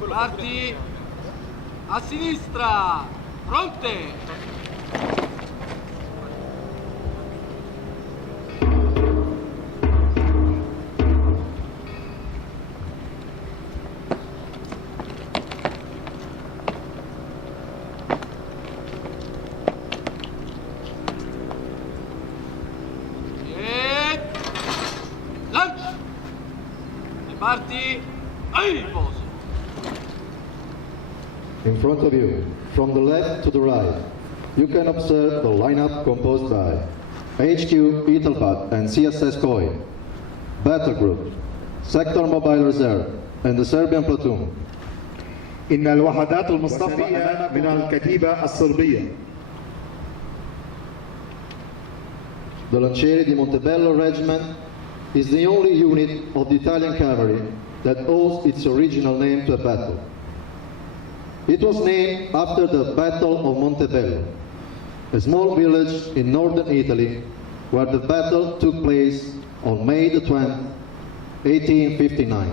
Parti a sinistra, fronte. In front of you, from the left to the right, you can observe the lineup composed by HQ Italbatt and CSS COI, Battle Group, Sector Mobile Reserve, and the Serbian Platoon. إن الوحدات المصطفى من الكتيبة الصربية. The Lancieri di Montebello Regiment is the only unit of the Italian cavalry that owes its original name to a battle. It was named after the Battle of Montebello, a small village in northern Italy where the battle took place on May the 20th, 1859.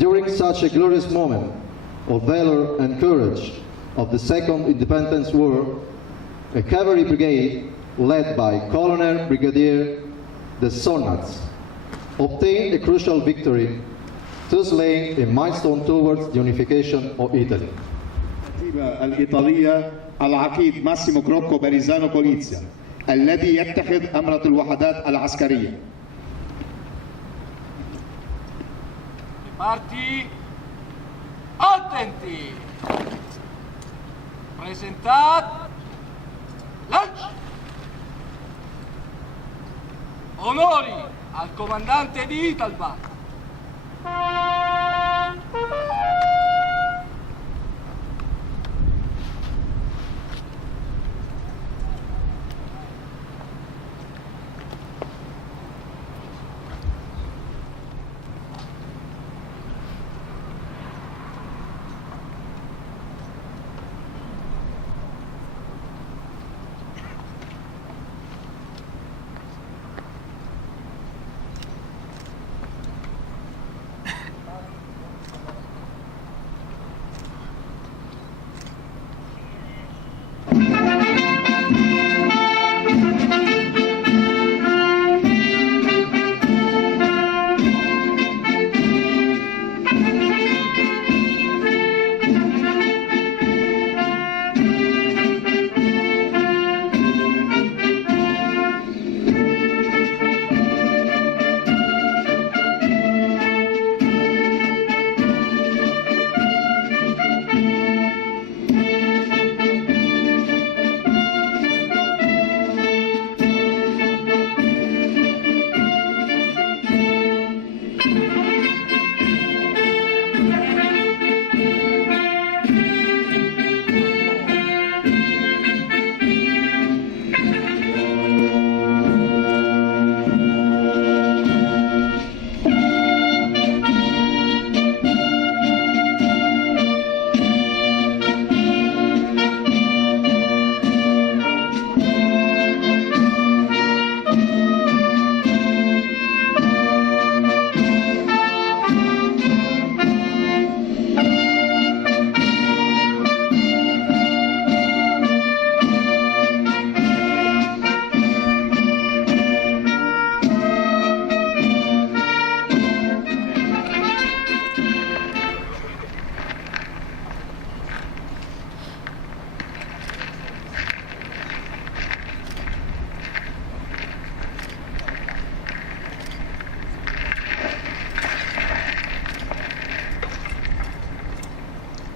During such a glorious moment of valor and courage of the Second Independence War, a cavalry brigade led by Colonel Brigadier de Sonnaz obtained a crucial victory, thus laying a milestone towards the unification of Italy. الكتيبة الإيطالية العقيد ماسيمو كروكو باريزانو كوليتزا الذي يتخذ أمرة الوحدات العسكرية. Parti attenti. Presentat. Lancio. Onori al comandante di Italbatt.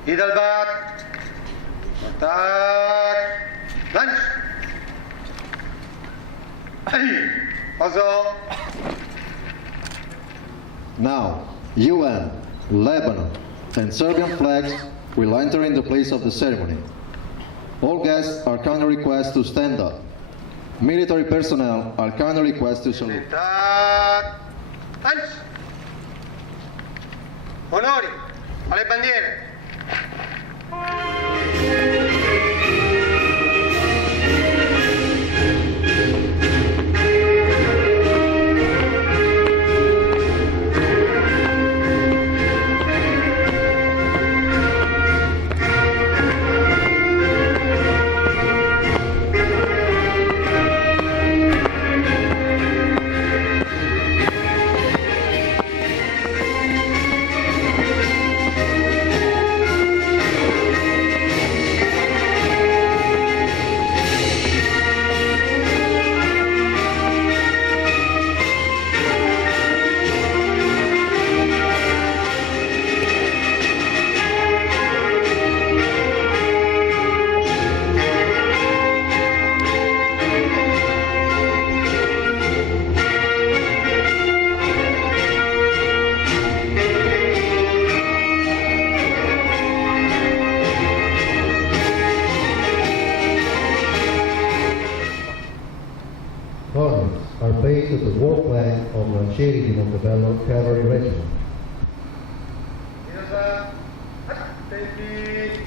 Italbatt, attack, lunch. Also. Now, UN, Lebanon, and Serbian flags will enter in the place of the ceremony. All guests are kindly requested to stand up. Military personnel are kindly requested to salute. Lunch. Onori alle bandiere. Lancieri di Montebello Cavalry Regiment. Attenti.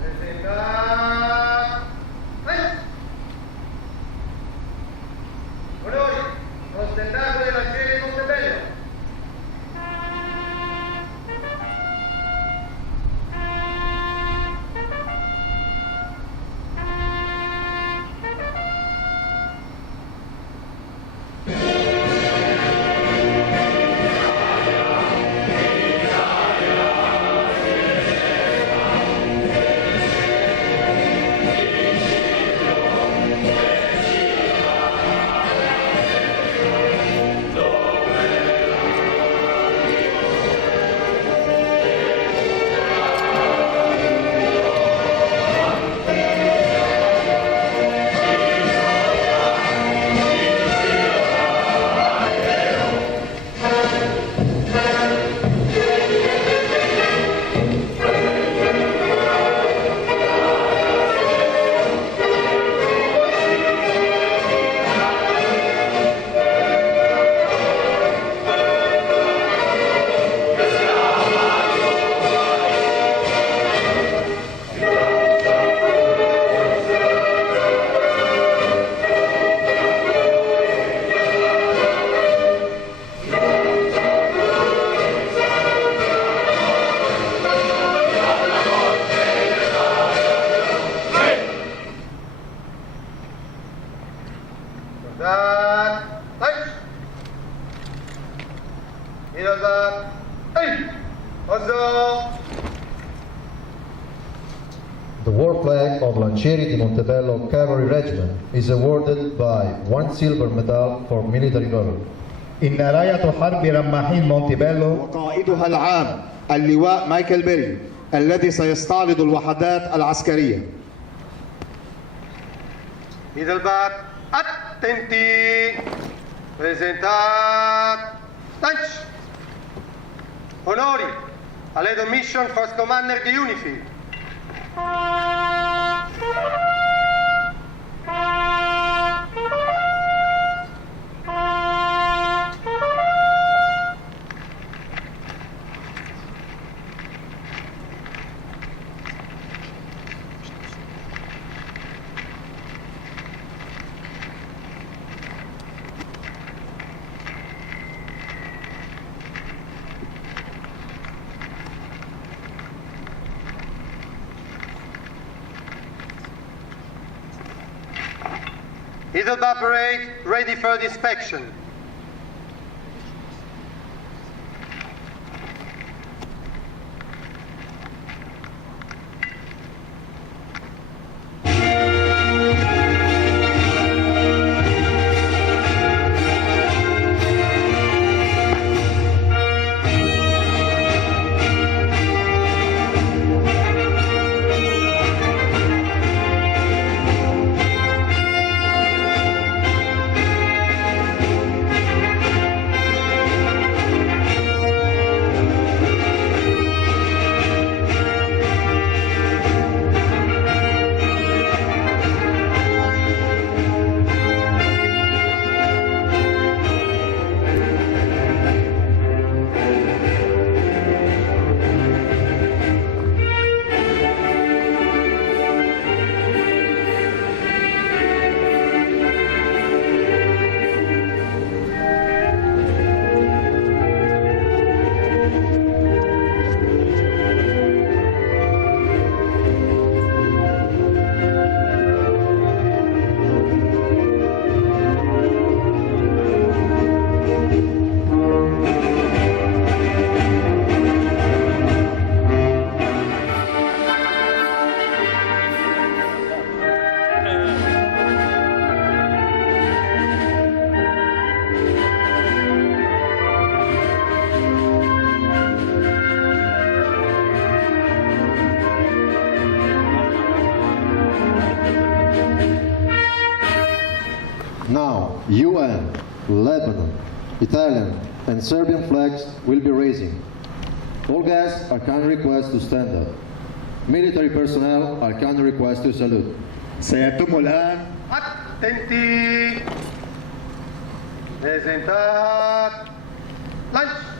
Presenta. Onori, Consigliato della Lancieri di Montebello. The war flag of Lancieri di Montebello Cavalry Regiment is awarded by 1 silver medal for military valor. إن راية حرب رماحين مونتبيلو وقائدها العام اللواء مايكل بيري الذي سيستعرض الوحدات العسكرية. Italbatt, attenti. Presenta. Lunch. Onori, a lead mission First Commander di UNIFIL. Italbatt parade ready for inspection. Now, UN, Lebanon, Italian and Serbian flags will be raising. All guests are kindly requested to stand up. Military personnel are kindly requested to salute. سيتم الآن Attenti. انتهت لانش.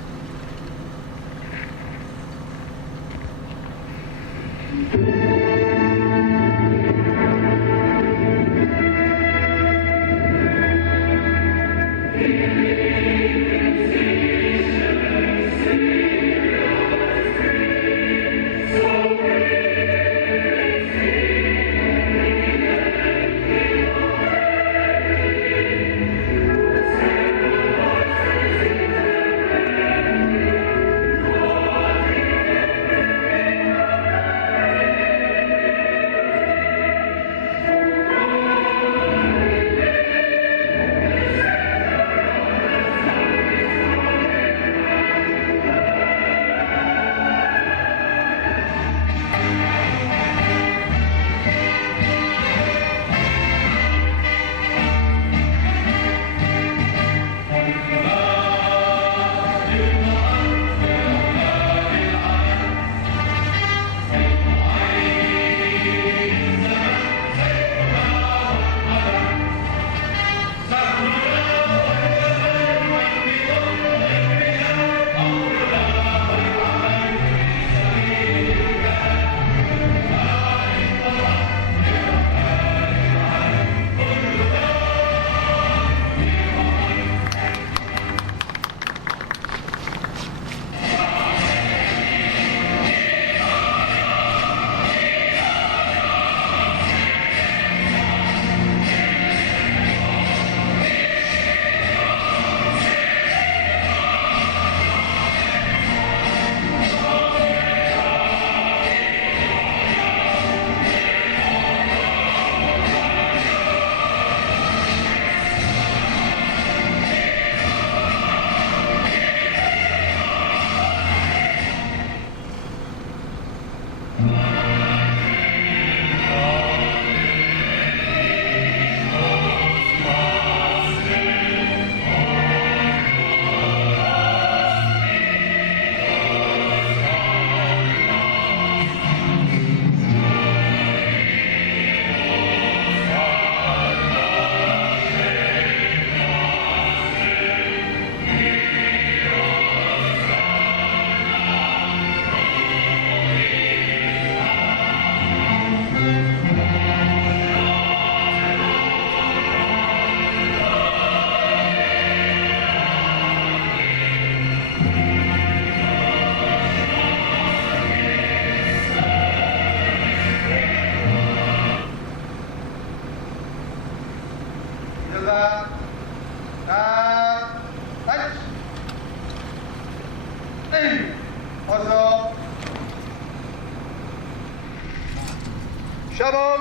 شباب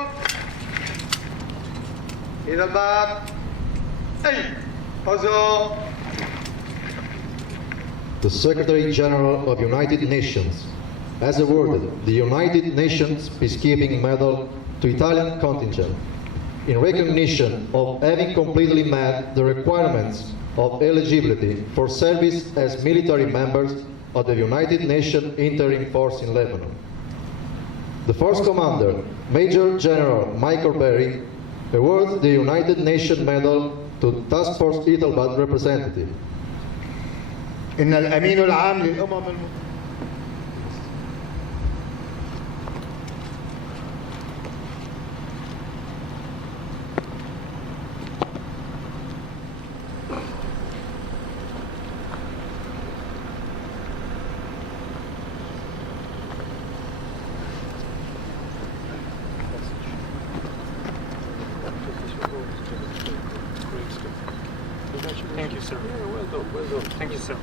إيطالبات حضور. The Secretary General of United Nations has awarded the United Nations Peacekeeping Medal to Italian contingent in recognition of having completely met the requirements of eligibility for service as military members of the United Nations Interim Force in Lebanon. The Force Commander, Major General Michael Beary, awards the United Nations Medal to Task Force Italbatt representative. إن الأمين العام للأمم Thank you, sir. Yeah, well done, well done. Thank you, sir.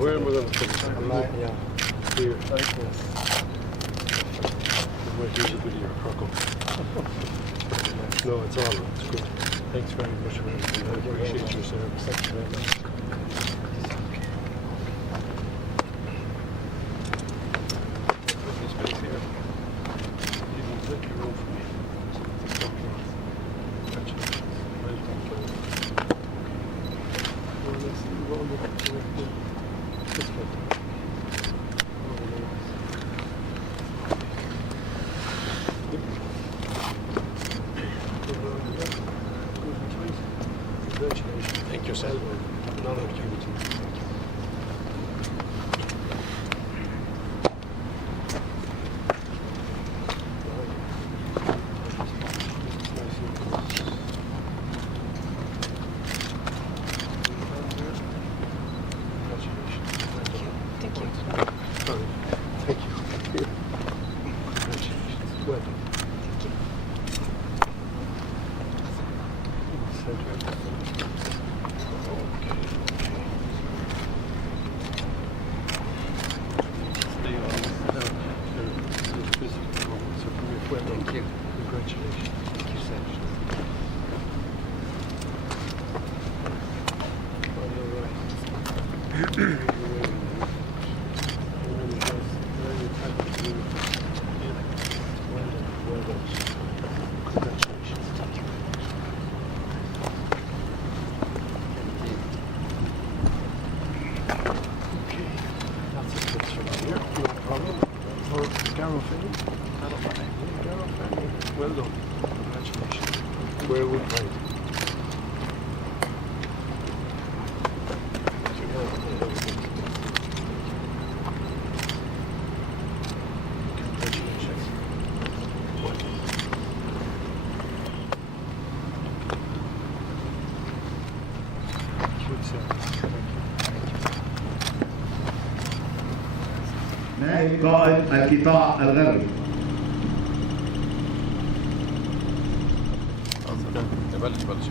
Where am I going to put it? Yeah. Here. Might use a video, Crocco. No, it's all. It's good. Thanks very much. I appreciate your service. Thank you very much. This space here. You can take your own for me. Congratulations. Well done, Ken. Well, let's see. We're on the this way. Congratulations. Thank yourself. Another opportunity. Thank you. Well done. Congratulations. Where we played. Congratulations. Good service. نائب قائد القطاع الغربي. بلش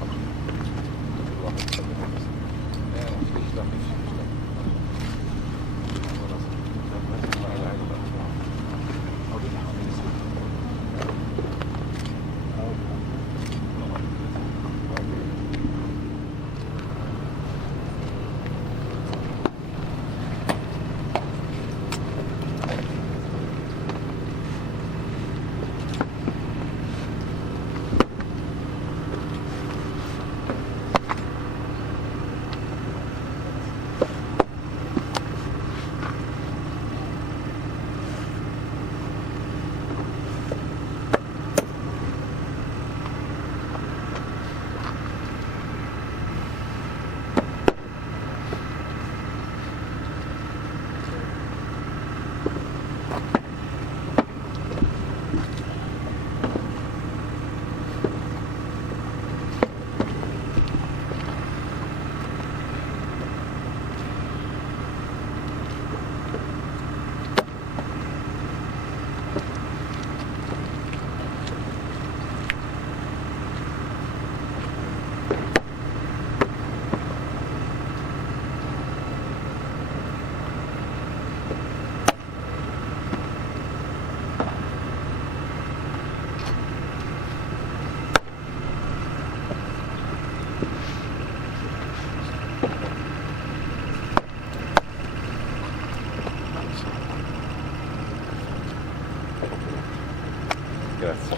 Grazie.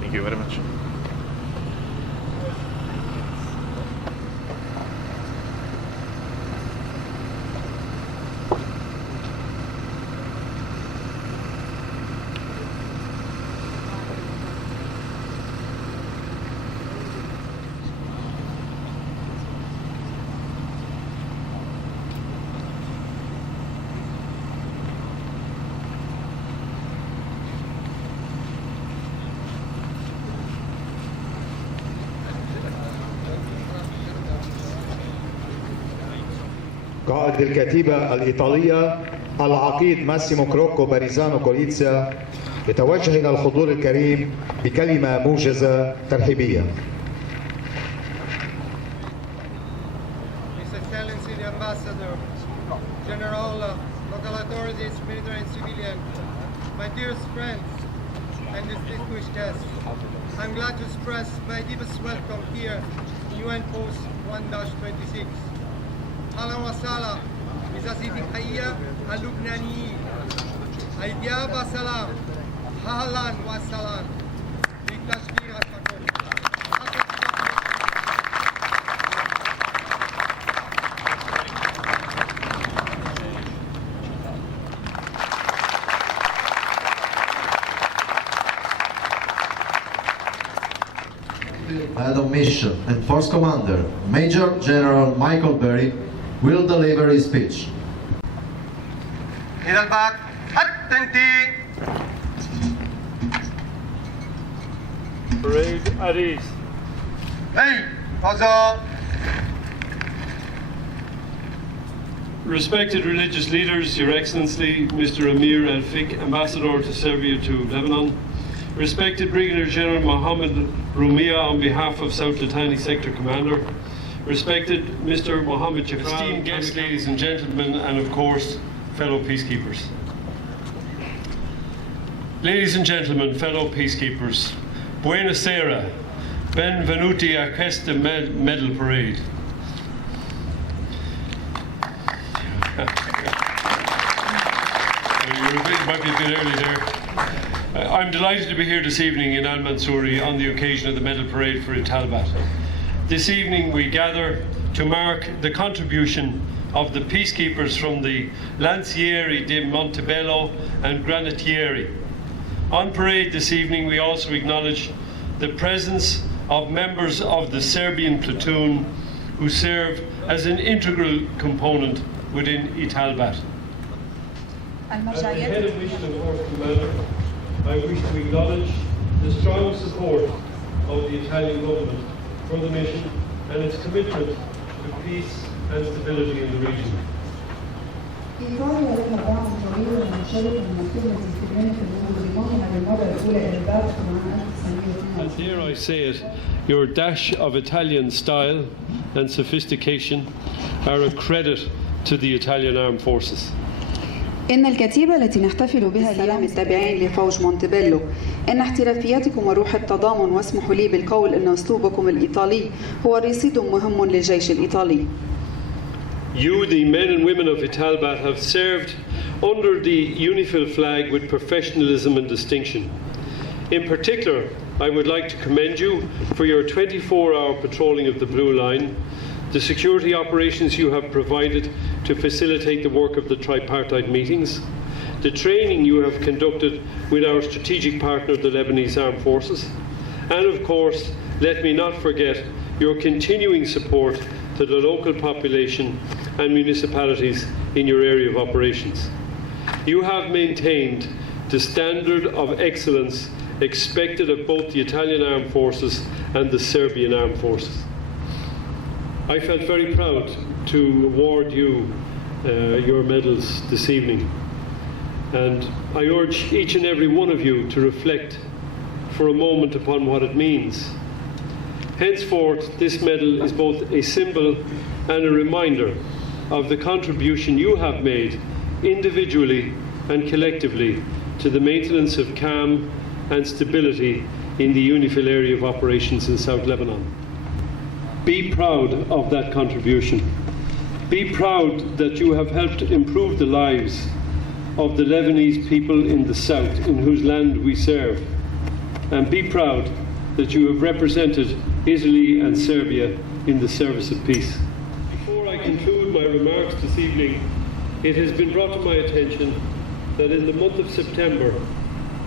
Thank you very much. قائد الكتيبة الإيطالية العقيد ماسيمو كروكو باريزانو كوليتزا يتوجه إلى الحضور الكريم بكلمة موجزة ترحيبية. His Excellency the Ambassador, General Olla, local authorities, military and civilian, my dearest friends and distinguished guests, I'm glad to express my deepest welcome here in UN Post 1-26. أهلا وسهلا بزازيد الحية اللبنانيين أيديابا سلام أهلا وسهلا بالتشجيع الثقافي. Head of Mission and Force Commander, Major General Michael Beary, will deliver his speech. Italbatt, attenti! Parade at ease. Hey, Ozo! Respected religious leaders, Your Excellency, Mr. Emir Elfic, Ambassador to Serbia to Lebanon, respected Brigadier General Mohammed Rumia on behalf of South Litani Sector Commander, respected Mr. Mohammed Jafar, esteemed guests, ladies and gentlemen, and of course, fellow peacekeepers. Ladies and gentlemen, fellow peacekeepers, buonasera, benvenuti a questa medal parade. You might be a bit early there. I'm delighted to be here this evening in Al-Mansouri on the occasion of the medal parade for Italbatt. This evening we gather to mark the contribution of the peacekeepers from the Lancieri di Montebello and Granatieri. On parade this evening we also acknowledge the presence of members of the Serbian platoon who serve as an integral component within Italbatt. As the head of mission and force commander, I wish to acknowledge the strong support of the Italian government for the mission and its commitment to peace and stability in the region. إيطاليا لها دعم طويل ومشارك من مكتوب استخدام الريمونيا للمرة الأولى إلى And dare I say it, your dash of Italian style and sophistication are a credit to the Italian armed forces. إن الكتيبة التي نحتفل بها اليوم التابعين لفوج مونتبيلو إن احترافيتكم وروح التضامن واسمحوا لي بالقول إن أسلوبكم الإيطالي هو رصيد مهم للجيش الإيطالي. You, the men and women of Italbatt, have served under the UNIFIL flag with professionalism and distinction. In particular, I would like to commend you for your 24-hour patrolling of the Blue Line, the security operations you have provided to facilitate the work of the tripartite meetings, the training you have conducted with our strategic partner, the Lebanese Armed Forces, and of course, let me not forget your continuing support to the local population and municipalities in your area of operations. You have maintained the standard of excellence expected of both the Italian Armed Forces and the Serbian Armed Forces. I felt very proud to award you your medals this evening, and I urge each and every one of you to reflect for a moment upon what it means. Henceforth, this medal is both a symbol and a reminder of the contribution you have made individually and collectively to the maintenance of calm and stability in the UNIFIL area of operations in South Lebanon. Be proud of that contribution. Be proud that you have helped improve the lives of the Lebanese people in the south, in whose land we serve. And be proud that you have represented Italy and Serbia in the service of peace. Before I conclude my remarks this evening, it has been brought to my attention that in the month of September,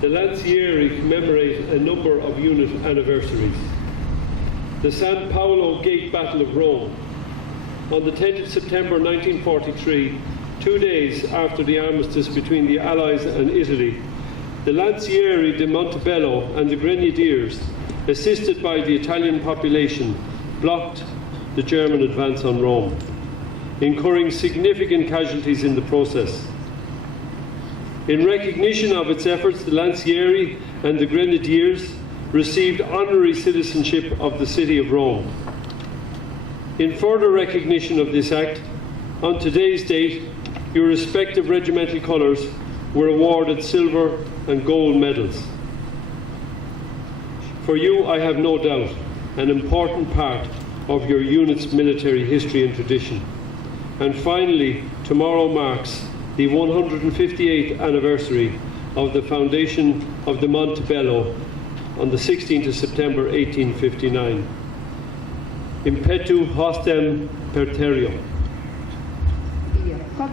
the Lancieri commemorate a number of unit anniversaries. The San Paolo Gate Battle of Rome. On the 10th of September 1943, 2 days after the armistice between the Allies and Italy, the Lancieri di Montebello and the Grenadiers, assisted by the Italian population, blocked the German advance on Rome, incurring significant casualties in the process. In recognition of its efforts, the Lancieri and the Grenadiers received honorary citizenship of the city of Rome. In further recognition of this act, on today's date, your respective regimental colours were awarded silver and gold medals. For you, I have no doubt, an important part of your unit's military history and tradition. And finally, tomorrow marks the 158th anniversary of the foundation of the Montebello on the 16th of September 1859. Impetu hostem perterio.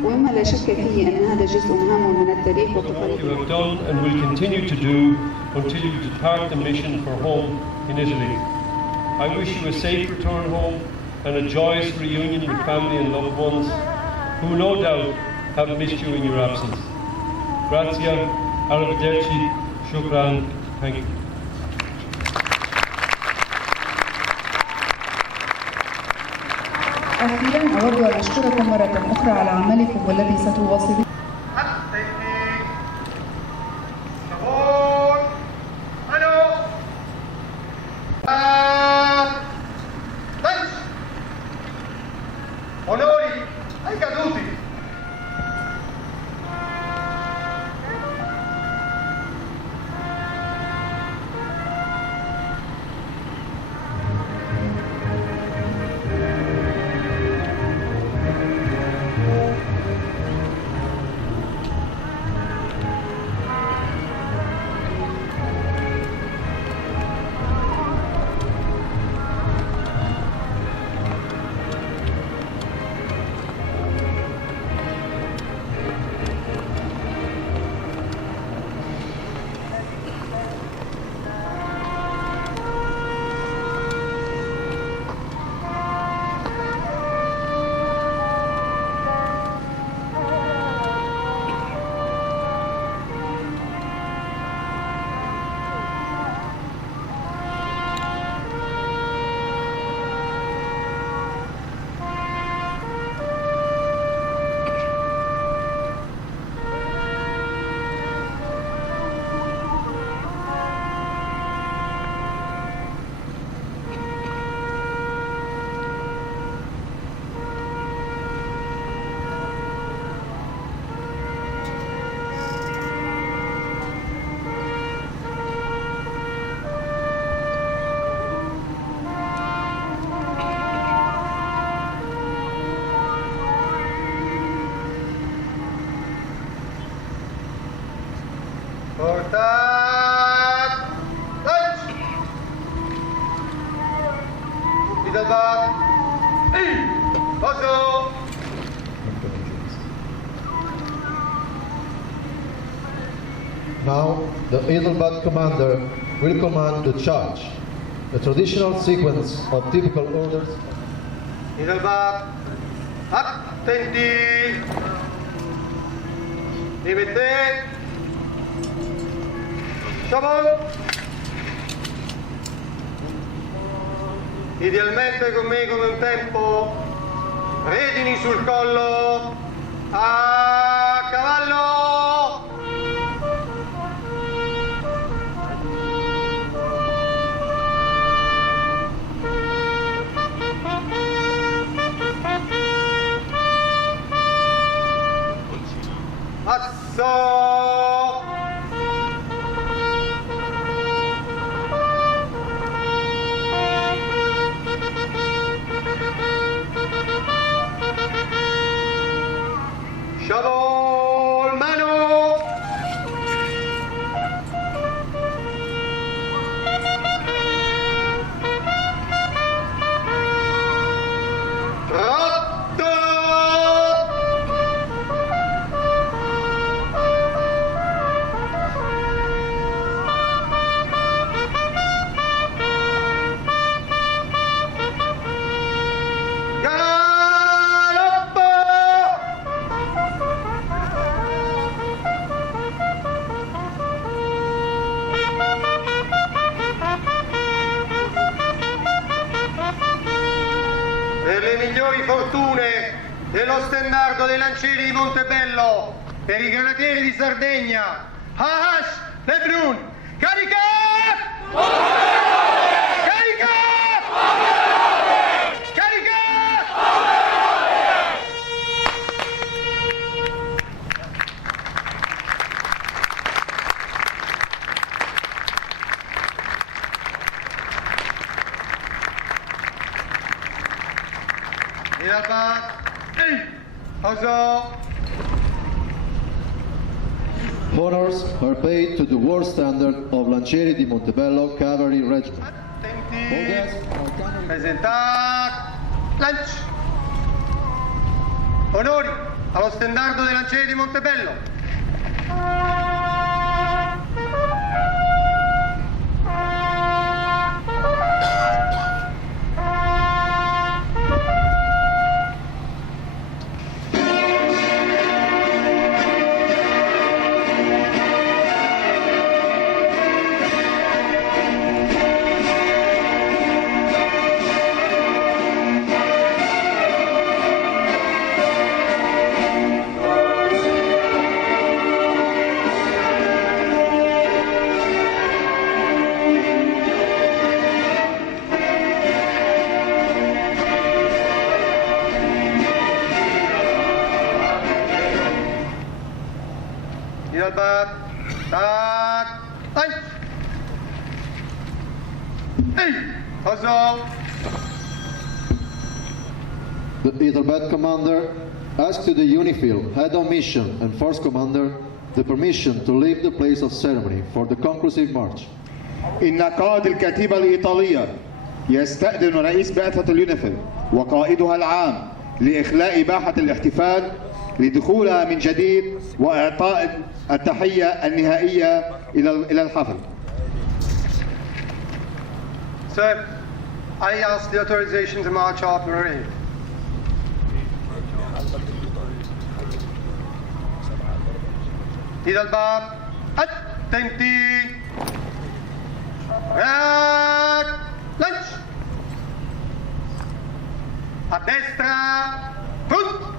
ومما لا شك فيه أن هذا جزء هام من التاريخ You وتقاليد. have done and will continue to do until you depart the mission for home in Italy. I wish you a safe return home and a joyous reunion with family and loved ones who no doubt have missed you in your absence. Grazie, arrivederci, shukran, thank you. أخيرا أود أن أشكركم مرة أخرى على عملكم والذي ستواصلون. Onori ai caduti. Porta Italbatt Paso. Now, the Italbatt commander will command the charge, a traditional sequence of typical orders. Italbatt, attenti, rimettete, sciabon, idealmente con me come un tempo, redini sul collo, a cavallo. Passo! migliori fortune dello stendardo dei Lancieri di Montebello per i Granatieri di Sardegna. Hash Lebrun! Caricat! Caricat! Caricat! Italbatt! Also. Honors are paid to the war standard of Lancieri di Montebello Cavalry Regiment. Presentat Lanci. Onori allo stendardo dei Lancieri di Montebello. Italbatt, tak, Lanci. Also. The Italbatt commander asked to the UNIFIL head of mission and force commander the permission to leave the place of ceremony for the conclusive march. إن قائد الكتيبة الإيطالية يستأذن رئيس بعثة اليونيفيل وقائدها العام لإخلاء باحة الاحتفال لدخولها من جديد وإعطاء التحية النهائية إلى الحفل. Sir, I ask the authorization to march off parade. Italbatt, attenti. Lanci. A destra. Punto.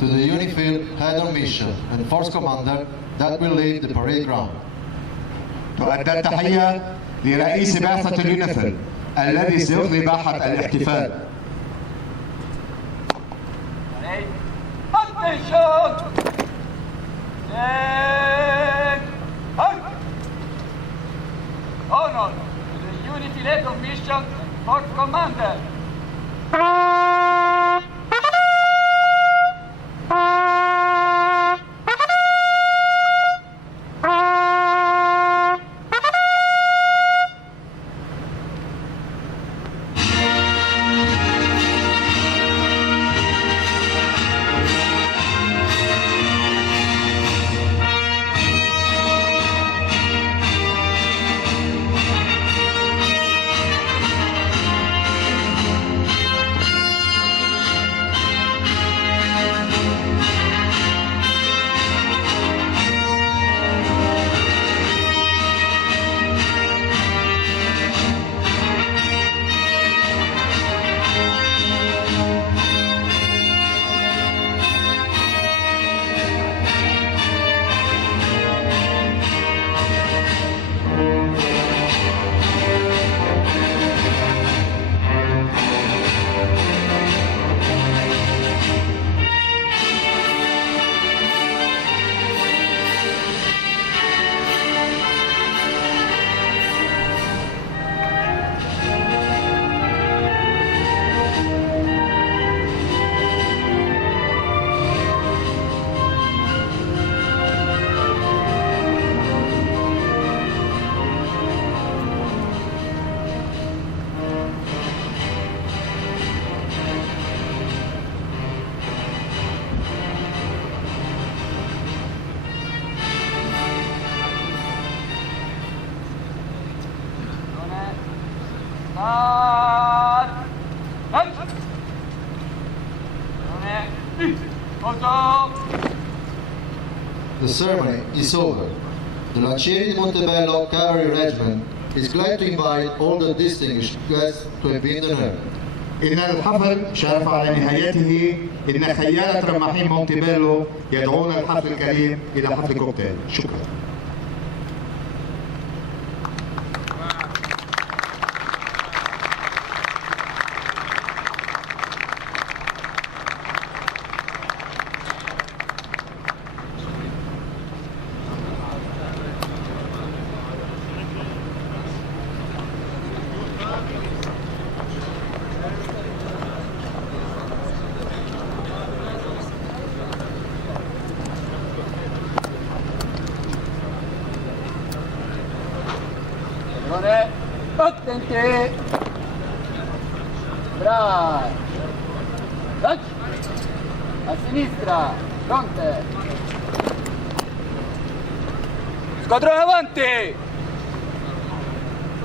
to the UNIFIL head of mission and force commander that will lead the parade ground. تؤدى التحية لرئيس بعثة اليونيفيل الذي سيغني باحة الاحتفال. Attention! Take out! Honor to the UNIFIL head of mission, force commander. The ceremony is over. The Lancieri di Montebello Cavalry Regiment is glad to invite all the distinguished guests to have been honored. إن الحفل شرف على نهايته. إن خيالة رماحين مونتبيلو يدعون الحفل الكريم إلى حفل كوكتيل. شكرا. Attenti! Bravi! Lanci! A sinistra! Fronte! Squadrone avanti!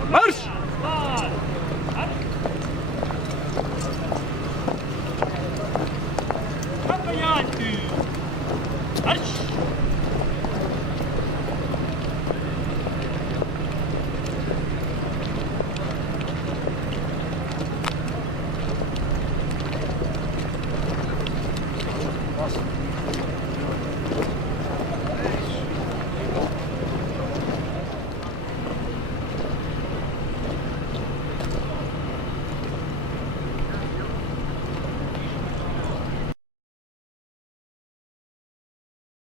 Marcia!